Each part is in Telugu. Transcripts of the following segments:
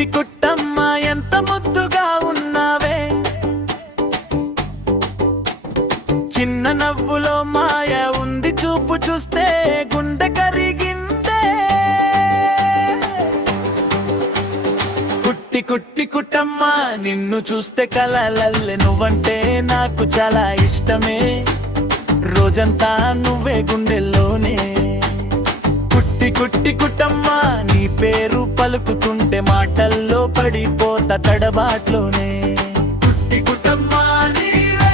కుట్టి కుట్టమ్మ ఎంత ముద్దుగా ఉన్నావే, చిన్న నవ్వులో మాయ ఉంది, చూపు చూస్తే గుండె కరిగిందే. కుట్టి కుట్టి కుట్టమ్మ నిన్ను చూస్తే కలలల్లె, నువ్వంటే నాకు చాలా ఇష్టమే, రోజంతా నువ్వే గుండెల్లోనే. కుట్టి కుట్టి కుట్టమ్మ నీ పేరు పలుకుతుంటే మాటల్లో పడిపోతా తడబాట్లోనే. కుట్టి కుట్టమ్మ నీవే.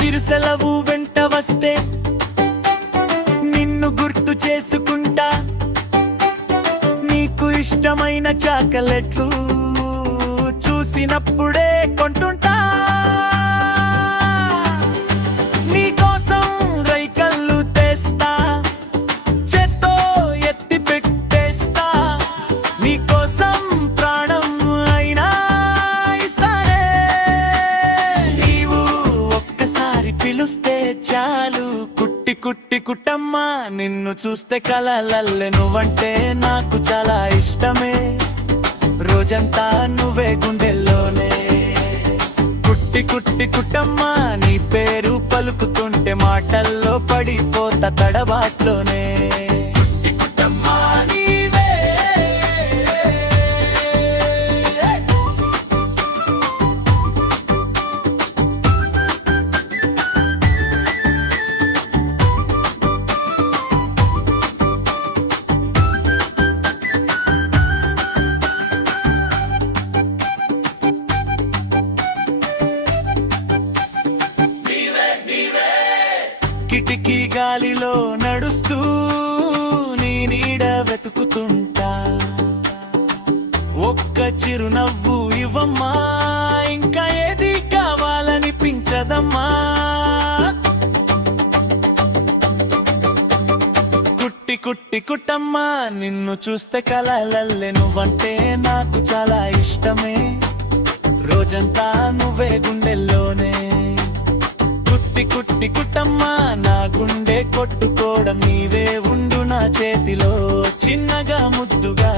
చిరుసెలవు వెంట వస్తే నిన్ను గుర్తు చేసుకుంటా, నీకు ఇష్టమైన చాకలెట్లు చూసినప్పుడే కొంటుంటా. నీకోసం రైకళ్ళు తెస్తా, చేత్తో ఎత్తి పెట్టేస్తా, నీకోసం ప్రాణం అయినా ఇస్తానే. నీవు ఒక్కసారి పిలుస్తే చాలు, కుట్టి కుట్టి కుట్టమ్మ నిన్ను చూస్తే కలలల్లె, నువ్వంటే నాకు చాలా ఇష్టమే, రోజంతా నువ్వే గుండెల్లోనే. కుట్టి కుట్టి కుట్టమ్మ నీ పేరు పలుకుతుంటే మాటల్లో పడిపోతా తడబాట్లోనే. కుట్టి కుట్టమ్మ నీవే. కిటికీ గాలిలో నడుస్తూ నీ నీడ వెతుకుతుంటా, ఒక్క చిరునవ్వు ఇవ్వమ్మా, ఇంకా ఏది కావాలనిపించదమ్మా. కుట్టి కుట్టి కుట్టమ్మ నిన్ను చూస్తే కలలల్లె, నువ్వంటే నాకు చాలా ఇష్టమే, రోజంతా నువ్వే గుండెల్లోనే. కుట్టి కుట్టి కుట్టమ్మ నా గుండె కొట్టుకోవడం, నీవే ఉండు నా చేతిలో చిన్నగా ముద్దుగా.